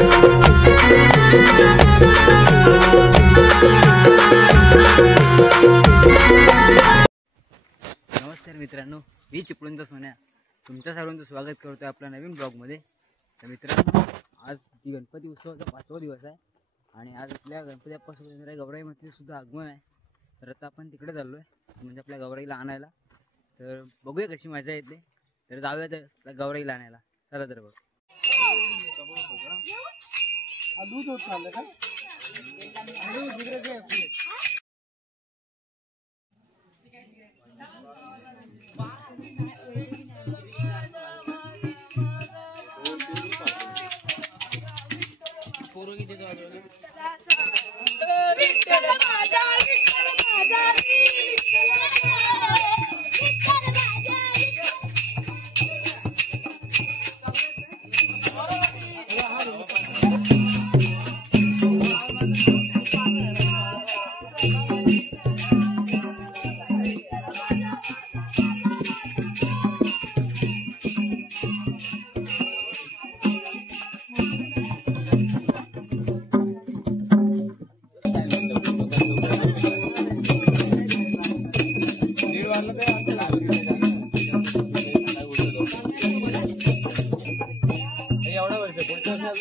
नमस्कार मित्रांनो, मी चिपळूणचा सोन्या तुमच्या सर्वांचं स्वागत करतोय आपल्या नवीन ब्लॉगमध्ये. तर मित्रांनो, आज गणपती उत्सवाचा 5वा दिवस आहे आणि आज आपल्या गणपती बाप्पा गौराईमध्ये सुद्धा आगमन आहे. तर आता आपण तिकडे चाललो आहे, म्हणजे आपल्या गौराईला आणायला. तर बघूया कशी मजा येते. तर जाऊया तर आपल्या गौराईला आणायला. चला तर बघ.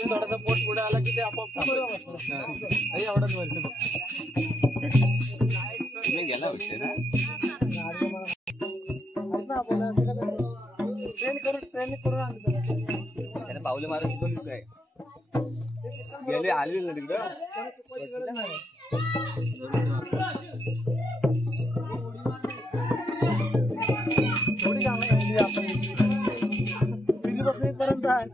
थोडासा पोट पुढे आला की ते आपोआप एवढाच वर्ष गेला त्याने पावले मारून शिकवून काय गेले आले ना तिकडं. थोडी काम आपण पर्यंत आहे.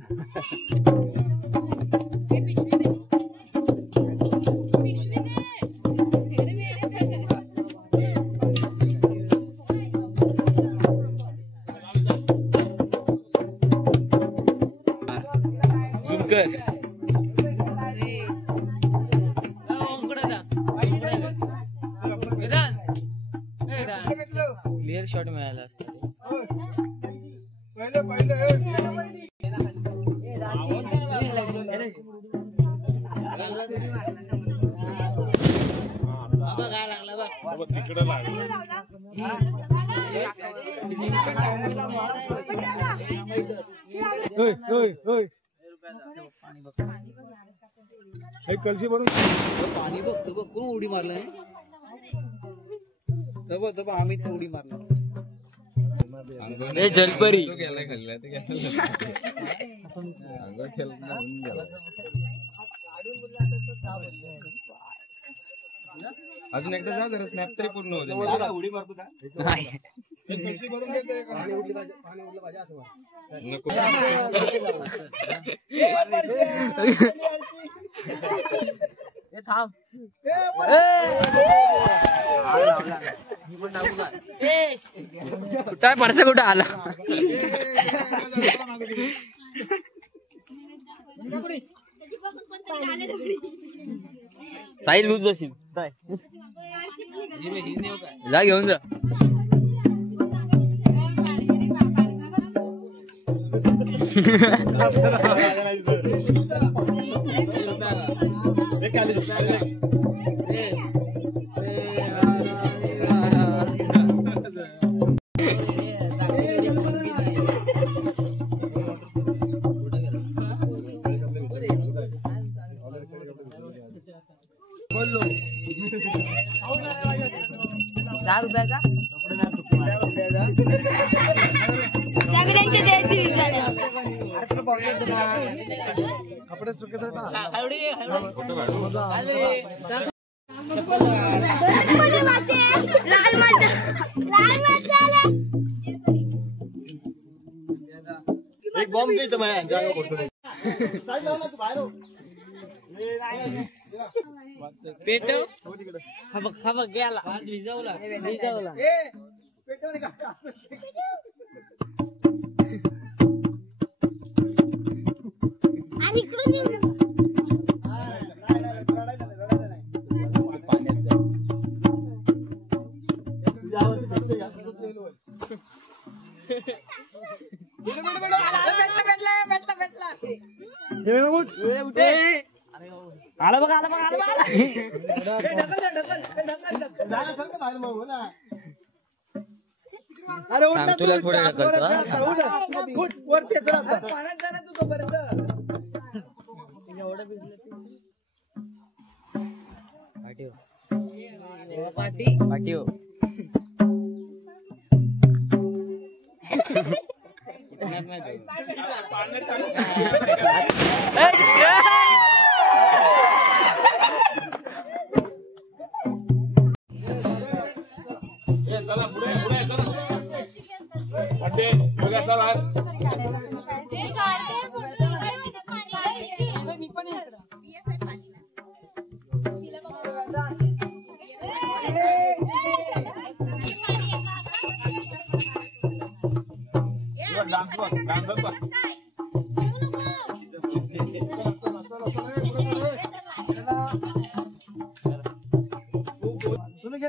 क्लिअर शॉट मिळाला असता. काय लागला बघ तिकडं लागलं. कलशी भरून पाणी बघतो बघ. कोण उडी मारलाय? दबा आम्ही तर उडी मारला. जलपरी अजून एकदा जा जरा स्नॅप तरी पूर्ण होते. उडी मारतो का कुठं पडसा कुठं आला. साईड लूज जाशील जा घेऊन जा. ₹10 कपडे सुके तर एक बॉम्ब देतो मैं पेट हबक गेला. भिजवला आला बघा आला बघा तुला थोडे पाठी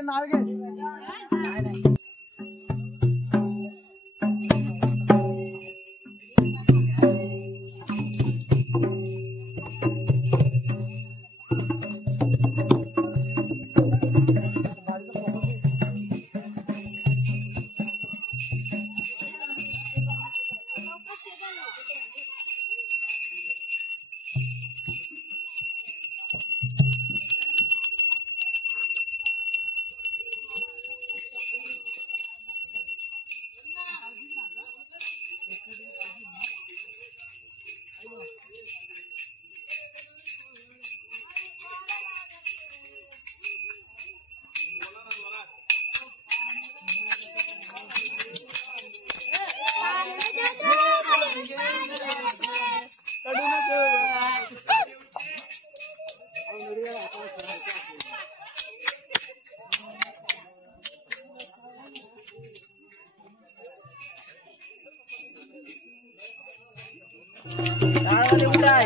नाव घे कुमार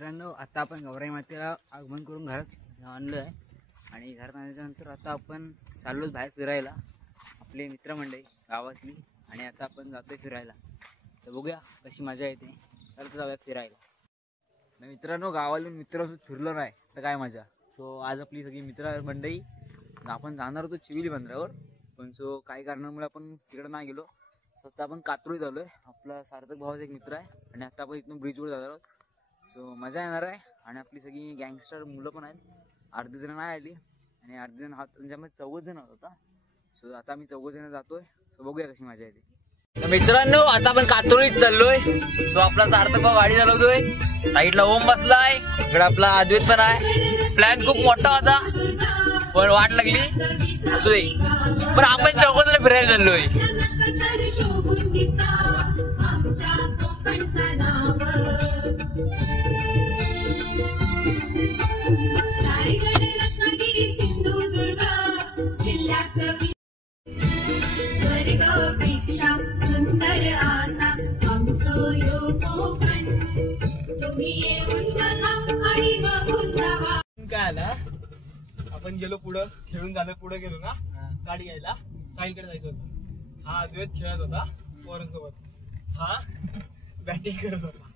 मित्रांनो आता आपण गौराई मातेला आगमन करून घरात आणलं आहे आणि घरात आणल्याच्यानंतर आता आपण चाललोच बाहेर फिरायला, आपले मित्रमंडळी गावातली, आणि आता आपण जातोय फिरायला. तर बघूया कशी मजा येते. तर जाऊया फिरायला. मित्रांनो गावातून मित्रासोबत फिरलो नाही तर काय मजा. सो आज आपली सगळी मित्रमंडळी आपण जाणार होतो चिविली बंदरावर, पण सो काही कारणामुळे आपण तिकडे नाही गेलो. फक्त आपण कात्रोळीत आलोय. आपला सार्थक भावाचा एक मित्र आहे आणि आता आपण इथून ब्रिजवर जाणार आहोत. सो मजा येणार आहे आणि आपली सगळी गँगस्टर मुलं पण आहेत. अर्धी जण नाही आली आणि अर्धी जण त्यांच्यामध्ये 14 जण होता. सो आता आम्ही 14 जण जातोय. सो बघूया कशी मजा येते. तर मित्रांनो आता आपण कात्रोळीत चाललोय. सो आपला सार्थक भाऊ गाडी चालवतोय, साईडला ओम बसलाय, इकडे आपला अद्वैत पण आहे. प्लॅन खूप मोठा होता पण वाट लागली, असू दे. पण आपण 14 जण फिरायला चाललोय. सुंदर आसा आमचो यो कोकण, तुम्ही येऊन बघा आणि बघून जावा. काय आला आपण गेलो पुढं, खेळून झालं पुढे गेलो ना गाडी घ्यायला, साईकडे जायचं होतं. हा अद्वैत खेळत होता पोरांसोबत, हा बॅटिंग करत होता.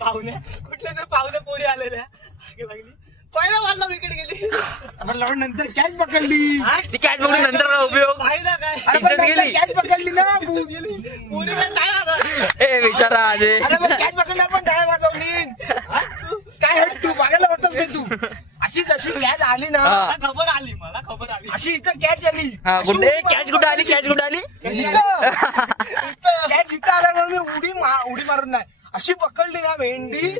पाहुण्या कुठल्या तर पाहुण्या पोरी आलेल्या लागली, पहिला वाजला विकेट गेली. नंतर कॅच पकडली, ती कॅच बघून नंतर उपयोग पाहिला काय गेली. कॅच पकडली ना, पोरी काय वाजवली. हे विचारा आजे कॅच पकडल्यावर पण टाळ्या वाजवली. काय हट तू बघायला वाटतस काय तू? अशीच अशी कॅच आली ना, मला खबर आली अशी इथं कॅच आली. कॅच कुठे आली, कॅच कुठे आली. कॅच इथं आल्यावर मी उडी मारून नाही, अशी पकडली ना भेंडी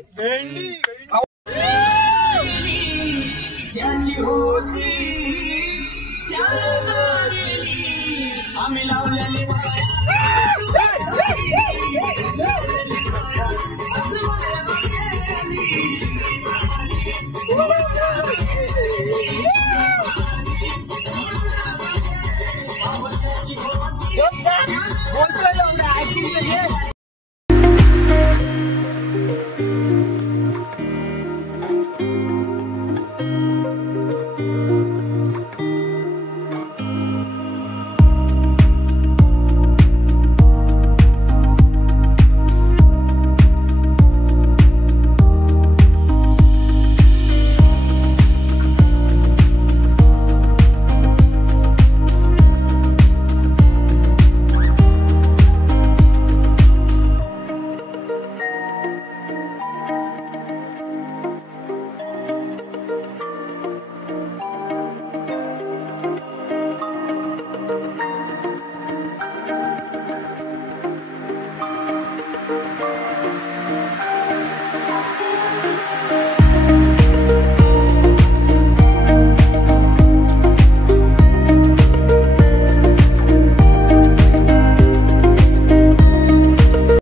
ज्याची होती त्याला